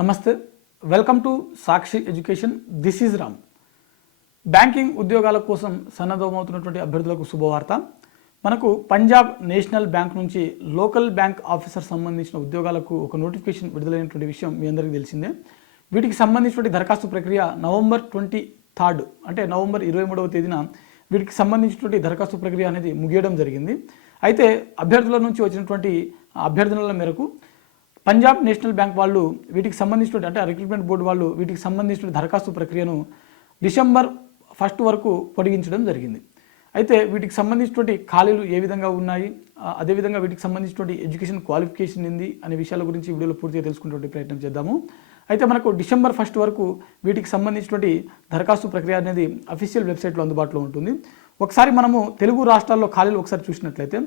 నమస్తే, welcome to Sakshi education. This is Ram. Banking ఉద్యోగాల కోసం సన్నద్ధమవుతున్నటువంటి అభ్యర్థులకు శుభవార్త. మనకు పంజాబ్ నేషనల్ బ్యాంక్ నుంచి లోకల్ బ్యాంక్ ఆఫీసర్ సంబంధించిన ఉద్యోగాలకు ఒక నోటిఫికేషన్ విడుదలైనటువంటి విషయం మీ అందరికీ తెలిసిందే. వీటికి సంబంధించినటువంటి దరఖాస్తు ప్రక్రియ నవంబర్ 23 అంటే నవంబర్ 23వ తేదీన వీటికి సంబంధించినటువంటి దరఖాస్తు ప్రక్రియ అనేది ముగియడం జరిగింది. అయితే అభ్యర్థుల నుంచి వచ్చినటువంటి అభ్యర్థనల మేరకు పంజాబ్ నేషనల్ బ్యాంక్ వాళ్ళు వీటికి సంబంధించినటువంటి అంటే రిక్రూట్మెంట్ బోర్డు వాళ్ళు వీటికి సంబంధించిన దరఖాస్తు ప్రక్రియను డిసెంబర్ 1 వరకు పొడిగించడం జరిగింది. అయితే వీటికి సంబంధించినటువంటి ఖాళీలు ఏ విధంగా ఉన్నాయి, అదేవిధంగా వీటికి సంబంధించినటువంటి ఎడ్యుకేషన్ క్వాలిఫికేషన్ ఏంది అనే విషయాల గురించి వీడియోలో పూర్తిగా తెలుసుకునేటువంటి ప్రయత్నం చేద్దాము. అయితే మనకు డిసెంబర్ 1 వరకు వీటికి సంబంధించినటువంటి దరఖాస్తు ప్రక్రియ అనేది అఫీషియల్ వెబ్సైట్లో అందుబాటులో ఉంటుంది. ఒకసారి మనము తెలుగు రాష్ట్రాల్లో ఖాళీలు ఒకసారి చూసినట్లయితే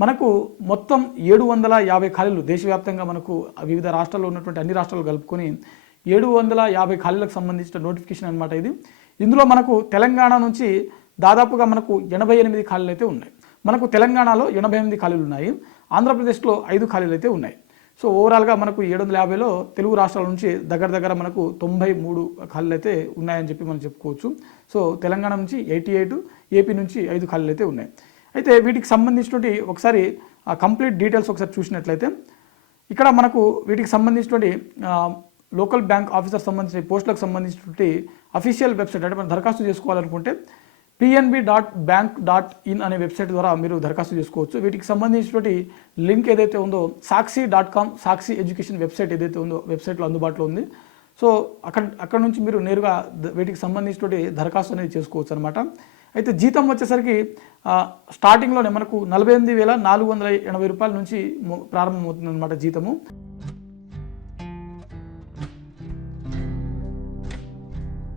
మనకు మొత్తం 750 ఖాళీలు దేశవ్యాప్తంగా మనకు వివిధ రాష్ట్రాల్లో ఉన్నటువంటి అన్ని రాష్ట్రాలు కలుపుకొని 750 ఖాళీలకు సంబంధించిన నోటిఫికేషన్ అనమాట ఇది. ఇందులో మనకు తెలంగాణ నుంచి దాదాపుగా మనకు 88 ఖాళీలు అయితే ఉన్నాయి. మనకు తెలంగాణలో 88 ఖాళీలు ఉన్నాయి, ఆంధ్రప్రదేశ్లో 5 ఖాళీలు అయితే ఉన్నాయి. సో ఓవరాల్గా మనకు 750లో తెలుగు రాష్ట్రాల నుంచి దగ్గర మనకు 93 ఖాళీలు అయితే ఉన్నాయని చెప్పి మనం చెప్పుకోవచ్చు. సో తెలంగాణ నుంచి 88, ఏపీ నుంచి 5 ఖాళీలు అయితే ఉన్నాయి. అయితే వీటికి సంబంధించినటువంటి ఒకసారి కంప్లీట్ డీటెయిల్స్ ఒకసారి చూసినట్లయితే ఇక్కడ మనకు వీటికి సంబంధించినటువంటి లోకల్ బ్యాంక్ ఆఫీసర్ సంబంధించిన పోస్టులకు సంబంధించినటువంటి అఫీషియల్ వెబ్సైట్ అంటే మనం దరఖాస్తు చేసుకోవాలనుకుంటే pnb.bank.in అనే వెబ్సైట్ ద్వారా మీరు దరఖాస్తు చేసుకోవచ్చు. వీటికి సంబంధించినటువంటి లింక్ ఏదైతే ఉందో saksi.com సాక్షి ఎడ్యుకేషన్ వెబ్సైట్ ఏదైతే ఉందో వెబ్సైట్లో అందుబాటులో ఉంది. సో అక్కడ నుంచి మీరు నేరుగా వీటికి సంబంధించినటువంటి దరఖాస్తు అనేది చేసుకోవచ్చు అనమాట. అయితే జీతం వచ్చేసరికి స్టార్టింగ్లోనే మనకు 48,480 రూపాయల నుంచి ప్రారంభమవుతుంది అనమాట జీతము.